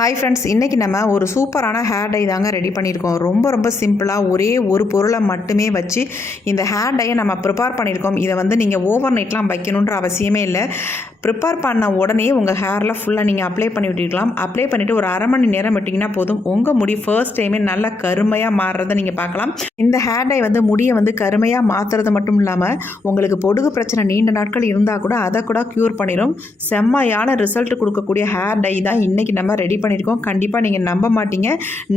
Hi friends, இன்றைக்கி நம்ம ஒரு சூப்பரான ஹேர் டை தாங்க ரெடி பண்ணியிருக்கோம். ரொம்ப சிம்பிளாக ஒரே ஒரு பொருளை மட்டுமே வச்சு இந்த ஹேர் டையை நம்ம ப்ரிப்பேர் பண்ணியிருக்கோம். இதை நீங்கள் ஓவர் நைட்லாம் வைக்கணுன்ற அவசியமே இல்லை. ப்ரிப்பேர் பண்ண உடனே உங்கள் ஹேரில் ஃபுல்லாக நீங்கள் அப்ளை பண்ணி விட்டுக்கலாம். அப்ளை பண்ணிவிட்டு ஒரு அரை மணி நேரம் விட்டிங்கன்னா போதும், உங்கள் முடி ஃபர்ஸ்ட் டைமே நல்லா கருமையாக மாறுறதை நீங்கள் பார்க்கலாம். இந்த ஹேர் டை முடியை கருமையாக மாற்றுறது மட்டும் இல்லாமல் உங்களுக்கு பொடுகு பிரச்சனை நீண்ட நாட்கள் இருந்தால் கூட அதை கூட க்யூர் பண்ணிடும். செம்மையான ரிசல்ட் கொடுக்கக்கூடிய ஹேர் டை தான் இன்றைக்கி நம்ம ரெடி பண்ணியிருக்கோம். கண்டிப்பாக நீங்கள் நம்ப மாட்டீங்க.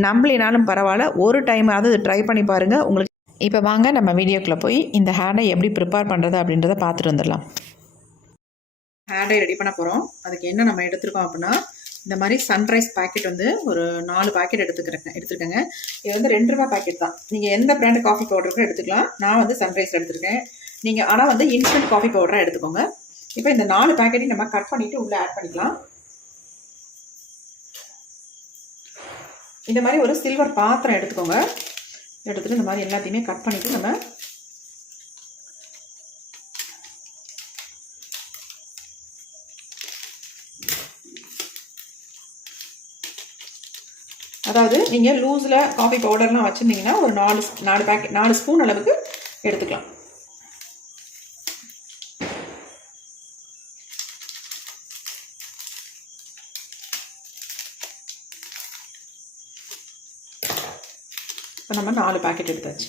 நம்பலினாலும் பரவாயில்ல, ஒரு டைம் அது ட்ரை பண்ணி பாருங்கள். உங்களுக்கு இப்போ வாங்க நம்ம வீடியோக்குள்ளே போய் இந்த ஹேர் டை எப்படி ப்ரிப்பேர் பண்ணுறது அப்படின்றத பார்த்துட்டு வந்துடலாம். ஹேர் டை ரெடி பண்ண போகிறோம். அதுக்கு என்ன நம்ம எடுத்துருக்கோம் அப்படின்னா, இந்த மாதிரி சன்ரைஸ் பேக்கெட் ஒரு 4 பேக்கெட் எடுத்துருக்கேங்க. இது ₹2 பேக்கெட் தான். நீங்கள் எந்த பிராண்டு காஃபி பவுடருக்கும் எடுத்துக்கலாம். நான் சன்ரைஸில் எடுத்துருக்கேன். நீங்கள் ஆனால் இன்ஸ்டன்ட் காஃபி பவுடராக எடுத்துக்கோங்க. இப்போ இந்த 4 பேக்கெட்டையும் நம்ம கட் பண்ணிவிட்டு உள்ளே ஆட் பண்ணிக்கலாம். இந்த மாதிரி ஒரு சில்வர் பாத்திரம் எடுத்துக்கோங்க. எடுத்துகிட்டு இந்த மாதிரி எல்லாத்தையுமே கட் பண்ணிவிட்டு நம்ம அதாவது நீங்கள் லூஸில் காஃபி பவுடர்லாம் வச்சுருந்தீங்கன்னா ஒரு 4 ஸ்பூன் அளவுக்கு எடுத்துக்கலாம். இப்போ நம்ம 4 பேக்கெட் எடுத்தாச்சு.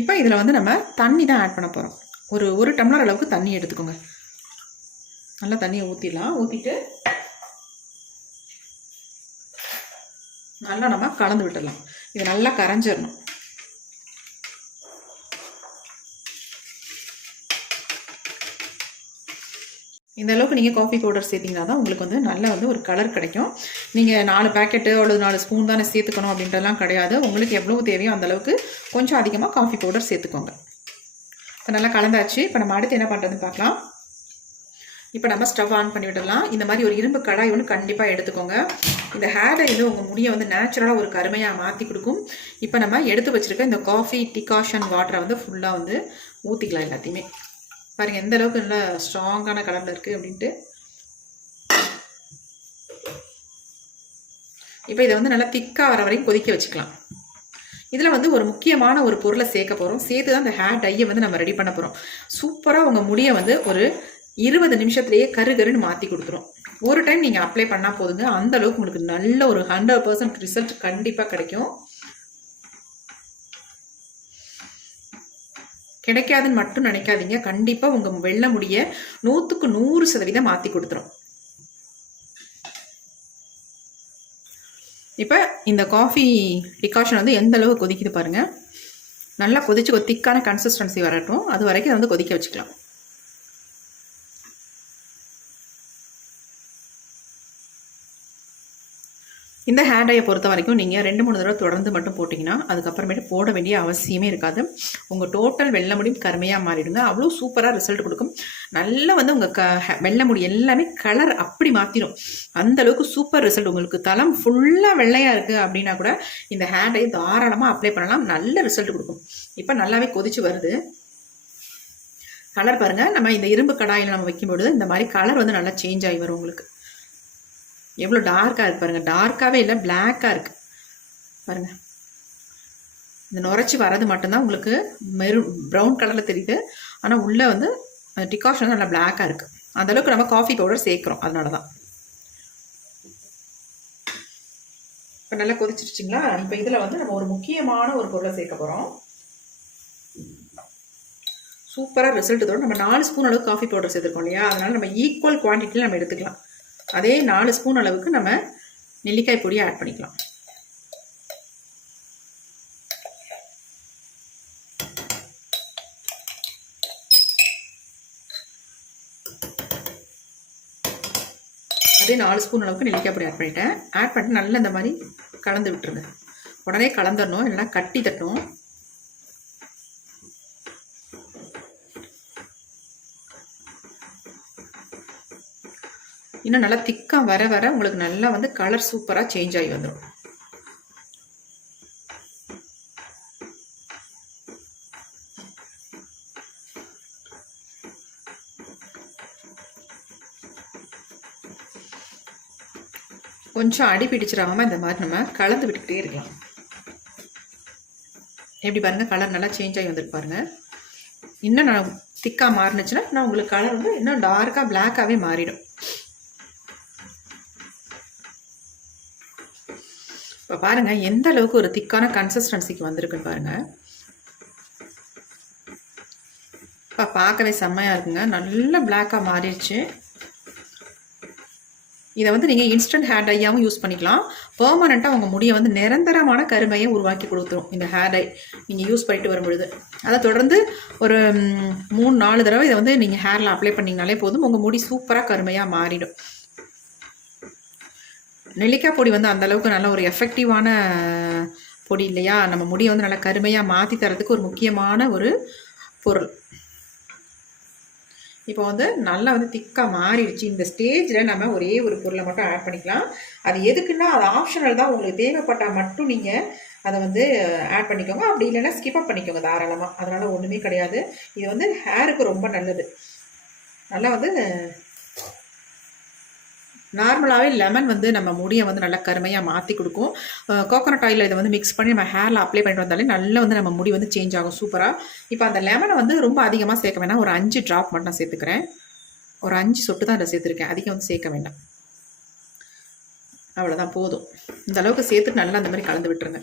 இப்போ இதில் நம்ம தண்ணி தான் ஆட் பண்ண போகிறோம். ஒரு டம்ளர் அளவுக்கு தண்ணி எடுத்துக்கோங்க. நல்லா தண்ணியை ஊற்றிடலாம். ஊற்றிட்டு நல்லா நம்ம கலந்து விட்டுடலாம். இது நல்லா கரைஞ்சிடணும். இந்த அளவுக்கு நீங்கள் காஃபி பவுடர் சேர்த்திங்கன்னா தான் உங்களுக்கு நல்லா ஒரு கலர் கிடைக்கும். நீங்கள் 4 பேக்கெட்டு அல்லது 4 ஸ்பூன் தானே சேர்த்துக்கணும் அப்படின்றலாம் கிடையாது. உங்களுக்கு எவ்வளவு தேவையோ அந்தளவுக்கு கொஞ்சம் அதிகமாக காஃபி பவுடர் சேர்த்துக்கோங்க. இப்போ நல்லா கலந்தாச்சு. இப்போ நம்ம அடுத்து என்ன பண்ணுறதுன்னு பார்க்கலாம். இப்போ நம்ம ஸ்டவ் ஆன் பண்ணி விடலாம். இந்த மாதிரி ஒரு இரும்பு கடாய் கண்டிப்பாக எடுத்துக்கோங்க. இந்த ஹேர் டை உங்கள் முடியை நேச்சுரலாக ஒரு கருமையாக மாற்றி கொடுக்கும். இப்போ நம்ம எடுத்து வச்சுருக்க இந்த காஃபி டிகாஷன் வாட்டரை ஃபுல்லாக ஊற்றிக்கலாம். எல்லாத்தையுமே பாருங்கள் எந்த அளவுக்கு நல்லா ஸ்ட்ராங்கான கலரில் இருக்குது அப்படின்ட்டு. இப்போ இதை நல்லா திக்காக வர வரைக்கும் கொதிக்க வச்சுக்கலாம். இதில் ஒரு முக்கியமான ஒரு பொருளை சேர்க்க போகிறோம். சேர்த்து தான் இந்த ஹேர் டையை நம்ம ரெடி பண்ண போகிறோம். சூப்பராக உங்கள் முடியை ஒரு 20 நிமிஷத்துலேயே கருன்னு மாற்றி கொடுத்துரும். ஒரு டைம் நீங்கள் அப்ளை பண்ணால் போதுங்க. அந்த அளவுக்கு உங்களுக்கு நல்ல ஒரு 100% ரிசல்ட் கண்டிப்பாக கிடைக்கும். கிடைக்காதுன்னு மட்டும் நினைக்காதீங்க. கண்டிப்பாக உங்கள் வெள்ளை முடியை 100க்கு 100% மாற்றி கொடுத்துரும். இப்போ இந்த காஃபி டிகாஷன் எந்த அளவு கொதிக்குது பாருங்கள். நல்லா கொதிச்சு ஒரு திக்கான கன்சிஸ்டன்சி வரட்டும். அது வரைக்கும் அதை கொதிக்க வச்சுக்கலாம். இந்த ஹேர் டையை பொறுத்த வரைக்கும் நீங்கள் 2-3 தடவை தொடர்ந்து மட்டும் போட்டிங்கன்னா அதுக்கப்புறமேட்டு போட வேண்டிய அவசியமே இருக்காது. உங்கள் டோட்டல் வெள்ளை முடியும் கருமையாக மாறிடுங்க. அவ்வளோ சூப்பராக ரிசல்ட் கொடுக்கும். நல்லா உங்கள் வெள்ளை முடி எல்லாமே கலர் அப்படி மாற்றிடும். அந்தளவுக்கு சூப்பர் ரிசல்ட். உங்களுக்கு தலம் ஃபுல்லாக வெள்ளையாக இருக்குது அப்படின்னா கூட இந்த ஹேர் டை தாராளமாக அப்ளை பண்ணலாம். நல்ல ரிசல்ட் கொடுக்கும். இப்போ நல்லாவே கொதிச்சு வருது. கலர் பாருங்கள். நம்ம இந்த இரும்பு கடாயில் நம்ம வைக்கும்பொழுது இந்த மாதிரி கலர் நல்லா சேஞ்ச் ஆகி வரும். உங்களுக்கு எவ்வளோ டார்க்காக இருக்குது பாருங்கள். டார்க்காகவே இல்லை, பிளாக்காக இருக்குது பாருங்கள். இந்த நுரைச்சி வர்றது மட்டும்தான் உங்களுக்கு ப்ரௌன் கலரில் தெரியுது. ஆனால் உள்ளே டிகாஷன் நல்லா பிளாக்காக இருக்குது. அந்தளவுக்கு நம்ம காஃபி பவுடர் சேர்க்குறோம். அதனால தான். இப்போ நல்லா கொதிச்சிருச்சிங்களா. இப்போ இதில் நம்ம ஒரு முக்கியமான ஒரு பொருளை சேர்க்க போகிறோம். சூப்பராக ரிசல்ட் தரும். நம்ம 4 ஸ்பூன் அளவுக்கு காஃபி பவுடர் சேர்த்துருக்கோம் இல்லையா. அதனால் நம்ம ஈக்குவல் குவான்டிட்டியில் நம்ம எடுத்துக்கலாம். அதே 4 ஸ்பூன் அளவுக்கு நம்ம நெல்லிக்காய் பொடியை ஆட் பண்ணிக்கலாம். அதே 4 ஸ்பூன் அளவுக்கு நெல்லிக்காய் பொடி ஆட் பண்ணிட்டேன். ஆட் பண்ணிட்டு நல்லா இந்த மாதிரி கலந்து விட்டுருங்க. உடனே கலந்துடணும், இல்லைன்னா கட்டி தட்டும். இன்னும் நல்லா திக்காக வர வர உங்களுக்கு நல்லா கலர் சூப்பராக சேஞ்ச் ஆகி வந்துடும். கொஞ்சம் அடி பிடிச்சிடாமல் இந்த மாதிரி நம்ம கலந்து விட்டுக்கிட்டே இருக்கலாம். எப்படி பாருங்கள், கலர் நல்லா சேஞ்ச் ஆகி வந்துருக்கு பாருங்கள். இன்னும் நான் திக்காக மாறினுச்சுன்னா நான் உங்களுக்கு கலர் வந்து இன்னும் டார்க்காக பிளாக்காகவே மாறிடும். இப்போ பாருங்கள் எந்த அளவுக்கு ஒரு திக்கான கன்சிஸ்டன்சிக்கு வந்திருக்குன்னு பாருங்கள். இப்போ பார்க்கவே செம்மையாக இருக்குங்க, நல்ல பிளாக்காக மாறிடுச்சு. இதை வந்து நீங்கள் இன்ஸ்டன்ட் ஹேர் டையாகவும் யூஸ் பண்ணிக்கலாம். பெர்மனெண்ட்டாக உங்கள் முடியை வந்து நிரந்தரமான கருமையை உருவாக்கி கொடுத்துரும் இந்த ஹேர் டை நீங்கள் யூஸ் பண்ணிட்டு வரும்பொழுது. அதை தொடர்ந்து ஒரு 3-4 தடவை இதை வந்து நீங்கள் ஹேரில் அப்ளை பண்ணிங்கனாலே போதும், உங்கள் முடி சூப்பராக கருமையாக மாறிடும். நெல்லிக்காய் பொடி வந்து அந்தளவுக்கு நல்ல ஒரு எஃபெக்டிவான பொடி இல்லையா, நம்ம முடியை வந்து நல்லா கருமையாக மாற்றி தரதுக்கு ஒரு முக்கியமான ஒரு பொருள். இப்போ வந்து நல்லா வந்து திக்காக மாறிடுச்சு. இந்த ஸ்டேஜில் நம்ம ஒரே ஒரு பொருளை மட்டும் ஆட் பண்ணிக்கலாம். அது எதுக்குன்னா அது ஆப்ஷனல் தான், உங்களுக்கு தேவைப்பட்டால் மட்டும் நீங்கள் அதை வந்து ஆட் பண்ணிக்கோங்க, அப்படி இல்லைன்னா ஸ்கிப்அப் பண்ணிக்கோங்க தாராளமாக, அதனால் ஒன்றுமே கிடையாது. இது வந்து ஹேருக்கு ரொம்ப நல்லது. நல்லா வந்து நார்மலாகவே லெமன் வந்து நம்ம முடியை வந்து நல்லா கருமையாக மாற்றி கொடுக்கும். கோகோனட் ஆயில் இதை வந்து மிக்ஸ் பண்ணி நம்ம ஹேரில் அப்ளை பண்ணிட்டு வந்தாலே நல்லா வந்து நம்ம முடி வந்து சேஞ்ச் ஆகும் சூப்பராக. இப்போ அந்த லெமனை வந்து ரொம்ப அதிகமாக சேர்க்க வேண்டாம், ஒரு 5 ட்ராப் மட்டும் நான் சேர்த்துக்கிறேன். ஒரு 5 சொட்டு தான் அதை சேர்த்துருக்கேன், அதிகம் வந்து சேர்க்க வேண்டாம். அவ்வளோதான் போதும். இந்த அளவுக்கு சேர்த்துட்டு நல்லா அந்த மாதிரி கலந்து விட்டுருங்க.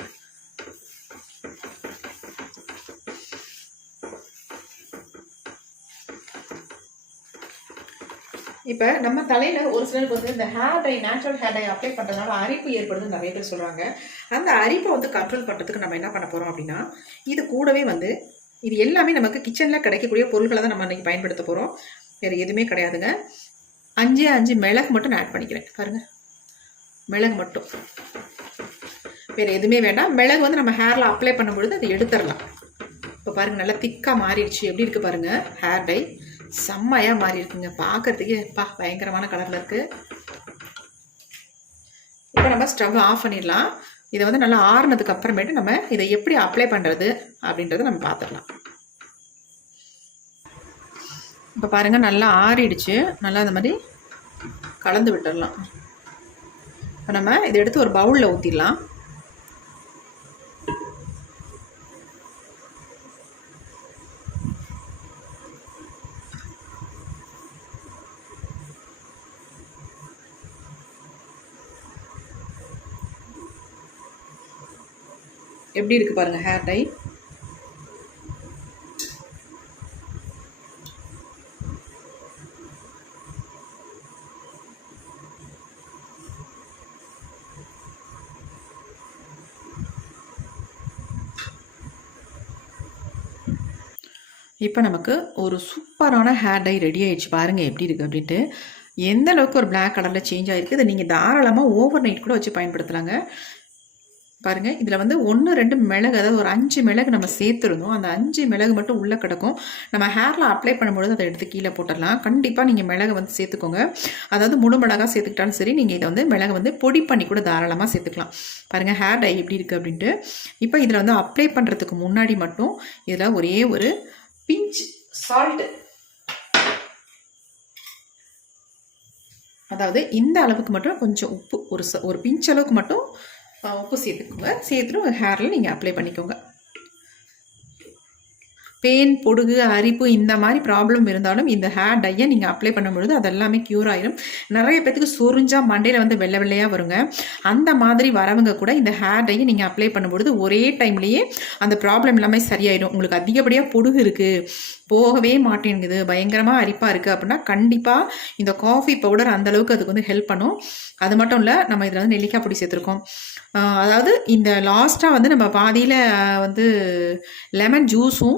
இப்போ நம்ம தலையில் ஒரு சிலருக்கு வந்து இந்த hair dye, natural hair dye apply பண்ணுறதுனால அரிப்பு ஏற்படுதுன்னு நிறைய பேர் சொல்கிறாங்க. அந்த அரிப்பை வந்து கண்ட்ரோல் பண்ணுறதுக்கு நம்ம என்ன பண்ண போகிறோம் அப்படின்னா, இது கூடவே வந்து இது எல்லாமே நமக்கு கிச்சனில் கிடைக்கக்கூடிய பொருட்களை தான் நம்ம இன்றைக்கி பயன்படுத்த போகிறோம், வேறு எதுவுமே கிடையாதுங்க. 5 மிளகு மட்டும் நான் ஆட் பண்ணிக்கிறேன் பாருங்கள், மிளகு மட்டும், வேறு எதுவுமே வேண்டாம். மிளகு வந்து நம்ம ஹேரில் அப்ளை பண்ணும்பொழுது அதை எடுத்துடலாம். இப்போ பாருங்கள் நல்லா திக்காக மாறிடுச்சு, எப்படி இருக்குது பாருங்கள், ஹேர் டை செம்மையாக மாறி இருக்குங்க, பார்க்கறதுக்கே பயங்கரமான கலரில் இருக்குது. இப்போ நம்ம ஸ்டவ் ஆஃப் பண்ணிடலாம். இதை வந்து நல்லா ஆறுனதுக்கு அப்புறமேட்டு நம்ம இதை எப்படி அப்ளை பண்ணுறது அப்படின்றத நம்ம பார்த்துடலாம். இப்போ பாருங்கள் நல்லா ஆறிடுச்சு, நல்லா அந்த மாதிரி கலந்து விட்டுடலாம். இப்போ நம்ம இதை எடுத்து ஒரு பவுலில் ஊற்றிடலாம். எப்படி இருக்குது பாருங்கள் ஹேர் டை. இப்போ நமக்கு ஒரு சூப்பரான ஹேர் டை ரெடி ஆகிடுச்சு. பாருங்கள் எப்படி இருக்குது அப்படின்ட்டு, எந்த அளவுக்கு ஒரு பிளாக் கலரில் சேஞ்ச் ஆகிருக்கு. இதை நீங்கள் தாராளமாக ஓவர் நைட் கூட வச்சு பயன்படுத்தலாங்க. பாருங்கள் இதில் வந்து 1-2 மிளகு, அதாவது ஒரு 5 மிளகு நம்ம சேர்த்துருந்தோம். அந்த 5 மிளகு மட்டும் உள்ளே கிடக்கும். நம்ம ஹேரில் அப்ளை பண்ணும்பொழுது அதை எடுத்து கீழே போட்டுடலாம். கண்டிப்பாக நீங்கள் மிளகு வந்து சேர்த்துக்கோங்க. அதாவது முழு மிளகாக சேர்த்துக்கிட்டாலும் சரி, நீங்கள் இதை வந்து மிளகு வந்து பொடி பண்ணி கூட தாராளமாக சேர்த்துக்கலாம். பாருங்கள் ஹேர் டை எப்படி இருக்குது அப்படின்ட்டு. இப்போ இதில் வந்து அப்ளை பண்ணுறதுக்கு முன்னாடி மட்டும் இதில் ஒரே ஒரு பிஞ்ச் சால்ட்டு, அதாவது இந்த அளவுக்கு மட்டும் கொஞ்சம் உப்பு, ஒரு பிஞ்ச் அளவுக்கு மட்டும் உப்பு சேர்த்துக்கோங்க. சேர்த்துட்டு ஹேரில் நீங்கள் அப்ளை பண்ணிக்கோங்க. பெயின், பொடுகு, அரிப்பு இந்த மாதிரி ப்ராப்ளம் இருந்தாலும் இந்த ஹேர் டையை நீங்கள் அப்ளை பண்ணும்பொழுது அது எல்லாமே க்யூர் ஆயிடும். நிறைய பேத்துக்கு சொரிஞ்சால் மண்டையில் வந்து வெள்ளை வெள்ளையாக வருங்க. அந்த மாதிரி வரவங்க கூட இந்த ஹேர் டையை நீங்கள் அப்ளை பண்ணும்பொழுது ஒரே டைம்லேயே அந்த ப்ராப்ளம் எல்லாமே சரியாயிடும். உங்களுக்கு அதிகப்படியாக பொடுகு இருக்குது, போகவே மாட்டேங்குது, பயங்கரமாக அரிப்பாக இருக்குது அப்படின்னா கண்டிப்பாக இந்த காஃபி பவுடர் அந்தளவுக்கு அதுக்கு வந்து ஹெல்ப் பண்ணும். அது மட்டும் இல்லை, நம்ம இதில் வந்து நெல்லிக்காய் பொடி சேர்த்துருக்கோம். அதாவது இந்த லாஸ்ட்டாக வந்து நம்ம பாதியில் வந்து லெமன் ஜூஸும்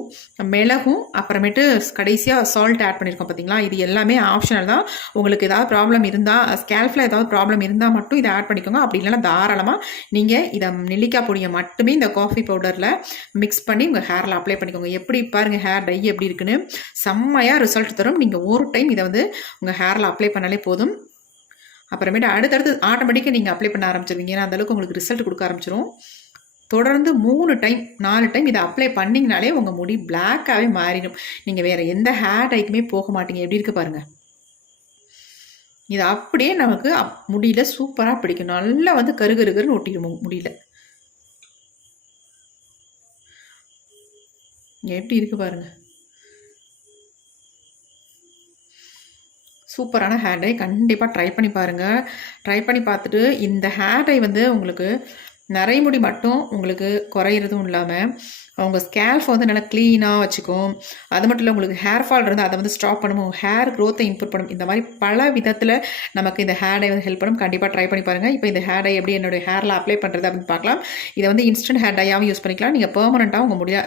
மிளகும் அப்புறமேட்டு கடைசியாக சால்ட் ஆட் பண்ணியிருக்கோம் பார்த்தீங்களா. இது எல்லாமே ஆப்ஷனல் தான். உங்களுக்கு ஏதாவது ப்ராப்ளம் இருந்தால், ஸ்கேல்ஃபில் ஏதாவது ப்ராப்ளம் இருந்தால் மட்டும் இதை ஆட் பண்ணிக்கோங்க. அப்படி இல்லைன்னா தாராளமாக நீங்கள் இதை நெல்லிக்காய் பொடியை மட்டுமே இந்த காஃபி பவுடரில் மிக்ஸ் பண்ணி உங்கள் ஹேரில் அப்ளை பண்ணிக்கோங்க. எப்படி பாருங்கள் ஹேர் டை எப்படி இருக்குன்னு, செம்மையாக ரிசல்ட் தரும். நீங்கள் ஒரு டைம் இதை வந்து உங்கள் ஹேரில் அப்ளை பண்ணாலே போதும். அப்புறமேட்டு அடுத்தடுத்து ஆட்டோமேட்டிக்காக நீங்கள் அப்ளை பண்ண ஆரம்பிச்சிருவீங்க. ஏன்னா அந்தளவுக்கு உங்களுக்கு ரிசல்ட் கொடுக்க ஆரம்பிச்சிடும். தொடர்ந்து 3 டைம் 4 டைம் இதை அப்ளை பண்ணிங்கனாலே உங்கள் முடி பிளாக்காகவே மாறிடும். நீங்கள் வேறு எந்த ஹேர் டைக்குமே போக மாட்டீங்க. எப்படி இருக்குது பாருங்கள். இது அப்படியே நமக்கு முடியல சூப்பராக பிடிக்கும். நல்லா வந்து கருகருன்னு ஒட்டிடும் முடியல. எப்படி இருக்குது பாருங்கள். சூப்பரான ஹேர் டை. கண்டிப்பாக ட்ரை பண்ணி பாருங்கள். ட்ரை பண்ணி பார்த்துட்டு இந்த ஹேர் டை வந்து உங்களுக்கு நரைமுடி மட்டும் உங்களுக்கு குறையிறதும் இல்லாமல் அவங்க ஸ்கேல்ஃப் வந்து நல்லா க்ளீனாக வச்சுக்கும். அது மட்டும் இல்லை, உங்களுக்கு ஹேர் ஃபால் இருந்தால் அதை வந்து ஸ்டாப் பண்ணும், ஹேர் க்ரோத்தை இம்ப்ரூவ் பண்ணும். இந்த மாதிரி பல விதத்தில் நமக்கு இந்த ஹேர் டை வந்து ஹெல்ப் பண்ணும். கண்டிப்பாக ட்ரை பண்ணி பாருங்கள். இப்போ இந்த ஹேர் டை எப்படி என்னுடைய ஹேரில் அப்ளை பண்ணுறது அப்படின்னு பார்க்கலாம். இதை வந்து இன்ஸ்டன்ட் ஹேர் டையாகவும் யூஸ் பண்ணிக்கலாம், நீங்கள் பெர்மனெண்ட்டாக உங்கள் முடிய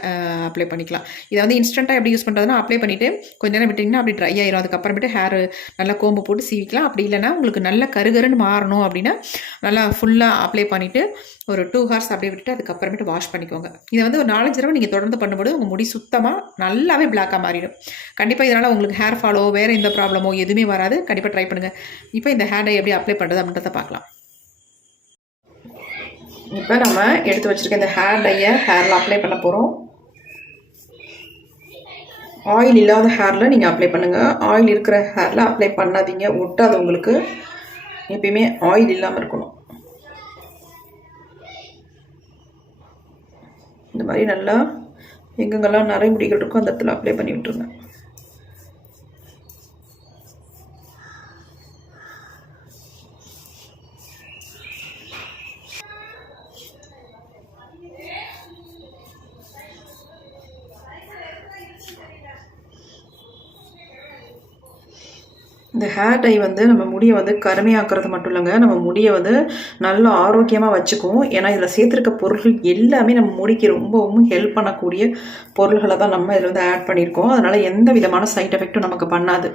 அப்ளை பண்ணிக்கலாம். இதை வந்து இன்ஸ்டண்ட்டாக எப்படி யூஸ் பண்ணுறதுனா, அப்ளை பண்ணிவிட்டு கொஞ்ச நேரம் விட்டிங்கன்னா அப்படி ட்ரை ஆயிரும். அதுக்கப்புறமேட்டு ஹேர் நல்லா கோம்பு போட்டு சீவிக்கலாம். அப்படி இல்லைனா உங்களுக்கு நல்ல கருகருன்னு மாறணும் அப்படின்னா நல்லா ஃபுல்லாக அப்ளை பண்ணிவிட்டு ஒரு 2 hours அப்படியே விட்டுட்டு அதுக்கப்புறமேட்டு வாஷ் பண்ணிக்கோங்க. இதை வந்து ஒரு 4-5 தடவை நீங்கள் தொடர்ந்து பண்ணும்போது உங்கள் முடி சுத்தமாக நல்லாவே பிளாக்காக மாறிடும். கண்டிப்பாக இதனால் உங்களுக்கு ஹேர் ஃபாலோ வேறு எந்த ப்ராப்ளமோ எதுவுமே வராது. கண்டிப்பாக ட்ரை பண்ணுங்கள். இப்போ இந்த ஹேர் டை எப்படி அப்ளை பண்ணுறது அப்படின்றத பார்க்கலாம். இப்போ நம்ம எடுத்து வச்சுருக்க இந்த ஹேர் டையை ஹேரில் அப்ளை பண்ண போகிறோம். ஆயில் இல்லாத ஹேரில் நீங்கள் அப்ளை பண்ணுங்கள். ஆயில் இருக்கிற ஹேரில் அப்ளை பண்ணாதீங்க, ஒட்டாது உங்களுக்கு. எப்பயுமே ஆயில் இல்லாமல் இருக்கணும். இந்த மாதிரி நல்லா எங்கெங்கெல்லாம் நிறைய முடிகள் இருக்கும் அந்த இடத்துல அப்ளை பண்ணி விட்டுருங்க. இந்த ஹேர் டை வந்து நம்ம முடியை வந்து கருமையாக்குறது மட்டும் இல்லைங்க, நம்ம முடியை வந்து நல்லா ஆரோக்கியமாக வச்சுக்கும். ஏன்னா இதில் சேர்த்துருக்க பொருட்கள் எல்லாமே நம்ம முடிக்கு ரொம்பவும் ஹெல்ப் பண்ணக்கூடிய பொருள்களை தான் நம்ம இதில் வந்து ஆட் பண்ணியிருக்கோம். அதனால் எந்த விதமான சைட் எஃபெக்ட்டும் நமக்கு பண்ணாது,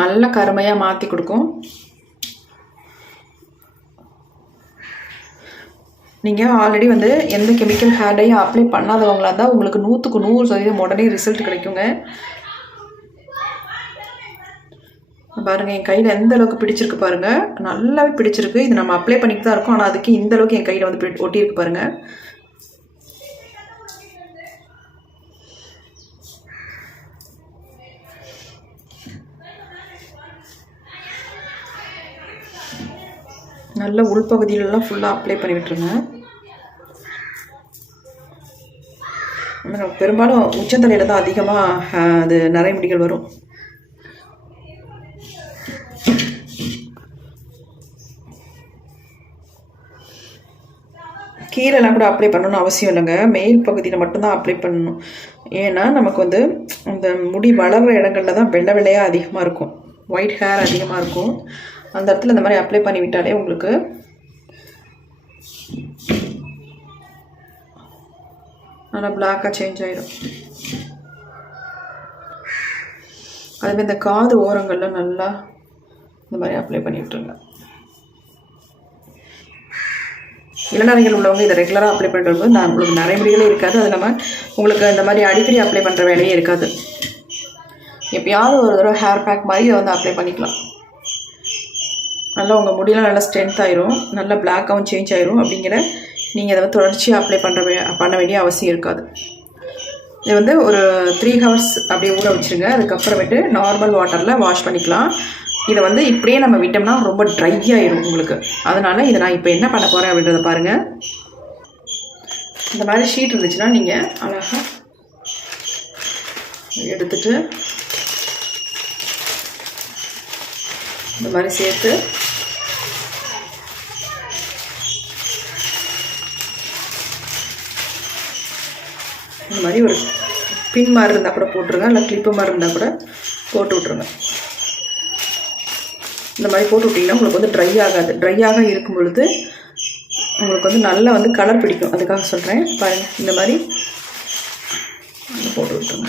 நல்லா கருமையாக மாற்றி கொடுக்கும். நீங்கள் ஆல்ரெடி வந்து எந்த கெமிக்கல் ஹேர் டையும் அப்ளை பண்ணாதவங்களாக இருந்தால் உங்களுக்கு 100க்கு 100% உடனே ரிசல்ட் கிடைக்குங்க. பாருங்கள், என் கையில் எந்த அளவுக்கு பிடிச்சிருக்கு பாருங்கள், நல்லாவே பிடிச்சிருக்கு. இது நம்ம அப்ளை பண்ணிட்டு தான் இருக்கோம், ஆனால் அதுக்கு இந்த அளவுக்கு என் கையில் வந்து ஒட்டியிருக்கு பாருங்கள். நல்ல உள்பகுதியிலலாம் ஃபுல்லாக அப்ளை பண்ணி விட்டுருங்க. பெரும்பாலும் உச்சந்தலையில் தான் அதிகமாக அது நிறைய முடிகள் வரும். கீழெல்லாம் கூட அப்ளை பண்ணணும்னு அவசியம் இல்லைங்க, மேல் பகுதியில் மட்டும்தான் அப்ளை பண்ணணும். ஏன்னா நமக்கு வந்து அந்த முடி வளர்கிற இடங்களில் தான் வெள்ளை வெள்ளையாக அதிகமாக இருக்கும், ஒயிட் ஹேர் அதிகமாக இருக்கும். அந்த இடத்துல இந்த மாதிரி அப்ளை பண்ணி விட்டாலே உங்களுக்கு நல்லா பிளாக்காக சேஞ்ச் ஆகிடும். அதுமாதிரி இந்த காது ஓரங்களில் நல்லா இந்த மாதிரி அப்ளை பண்ணி விட்டுருங்க. இளநரைகள் உள்ளவங்க இதை ரெகுலராக அப்ளை பண்ணிட்டு வரும்போது நான் உங்களுக்கு நிறைய முடிகளே இருக்காது. அது இல்லாமல் உங்களுக்கு இந்த மாதிரி அடிக்கடி அப்ளை பண்ணுற வேலையே இருக்காது. எப்பயாவது ஒரு தடவை ஹேர் பேக் மாதிரி இதை வந்து அப்ளை பண்ணிக்கலாம். நல்லா உங்கள் முடியெலாம் நல்லா ஸ்ட்ரென்த் ஆயிரும், நல்லா பிளாக்காகவும் சேஞ்ச் ஆயிரும். அப்படிங்கிற நீங்கள் இதை வந்து தொடர்ச்சியாக அப்ளை பண்ண வேண்டிய அவசியம் இருக்காது. இது வந்து ஒரு 3 hours அப்படியே ஊற வச்சுருங்க. அதுக்கப்புறமேட்டு நார்மல் வாட்டரில் வாஷ் பண்ணிக்கலாம். இதை வந்து இப்படியே நம்ம விட்டோம்னா ரொம்ப ட்ரை ஆயிரும் உங்களுக்கு. அதனால் இதை நான் இப்போ என்ன பண்ண போகிறேன் அப்படின்றத பாருங்கள். இந்த மாதிரி ஷீட் இருந்துச்சுன்னா நீங்கள் அழகாக எடுத்துட்டு இந்த மாதிரி சேர்த்து இந்த மாதிரி ஒரு பின் மாதிரி இருந்தால் கூட போட்டுருங்க, இல்லை கிளிப்பு மாதிரி இருந்தால் கூட போட்டு விட்ருங்க. இந்த மாதிரி போட்டு விட்டிங்கன்னா உங்களுக்கு வந்து ட்ரை ஆகாது. ட்ரையாக இருக்கும் பொழுது உங்களுக்கு வந்து நல்லா வந்து கலர் பிடிக்கும். அதுக்காக சொல்கிறேன் பாருங்கள். இந்த மாதிரி போட்டு விட்டுருங்க.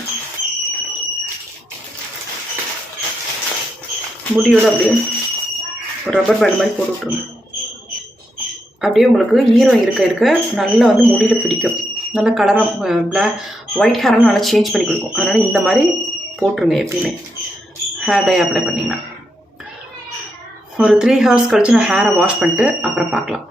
முடியோடு அப்படியே ஒரு ரப்பர் பேண்ட் மாதிரி போட்டு விட்ருங்க. அப்படியே உங்களுக்கு ஈரம் இருக்க நல்லா வந்து முடியில் பிடிக்கும். நல்லா கலராக ஒயிட் ஹேரெல்லாம் நல்லா சேஞ்ச் பண்ணி கொடுக்கும். அதனால் இந்த மாதிரி போட்டுருங்க எப்பயுமே ஹேர் டை அப்ளை பண்ணிங்கன்னா. ஒரு 3 hours கழித்து நான் ஹேரை வாஷ் பண்ணிட்டு அப்புறம் பார்க்கலாம்.